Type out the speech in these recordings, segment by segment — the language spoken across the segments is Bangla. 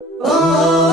Oh.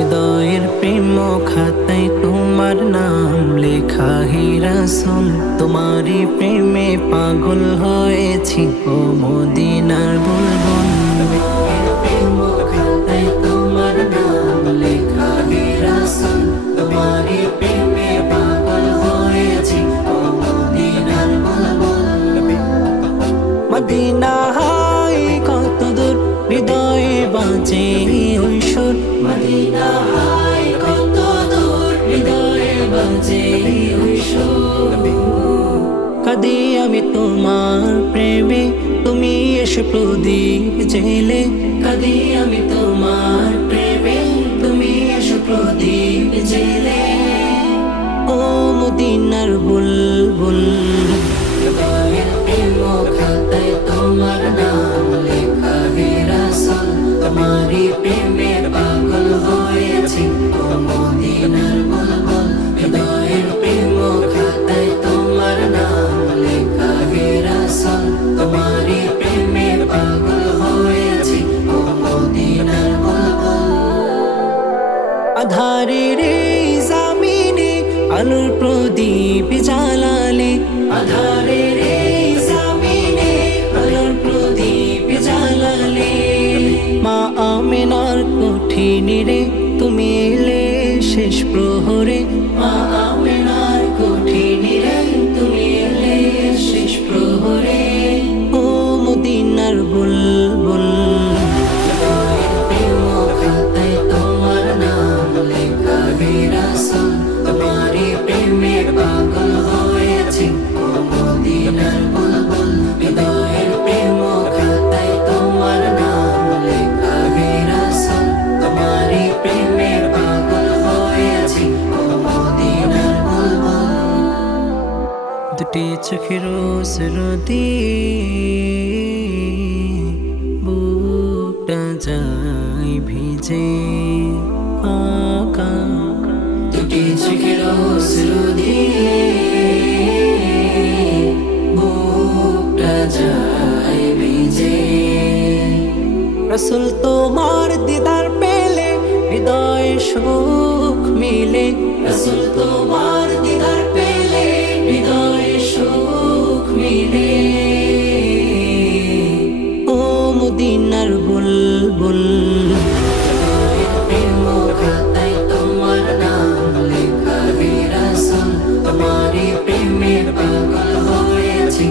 হৃদয়ের প্রেম খাতায় তোমার নাম লেখা হে রাসূল। তোমারই প্রেমে পাগল হয়েছি ও মদিনার বুলবুল। মদিনা হাই কত দূর হৃদয়ে বাজে তোমার প্রেমে তুমি এসে প্রদীপ জেলে। কদি আমি তোমার প্রেমে তুমি এসে প্রদীপ জেলে। ও মদিনার বুলবুল আধারের এই মা আমিনার তুমি এলে শেষ প্রহরে। মা আমেনার চোখের স্রোতি বুকটা যায় ভিজে আকা। দুটি চোখের স্রোতি বুকটা যায় ভিজে। রসুল তোমার দিদার পেলে হৃদয় সুখ মিলে। রসুল তোমার দিদার পাগল হয়েছি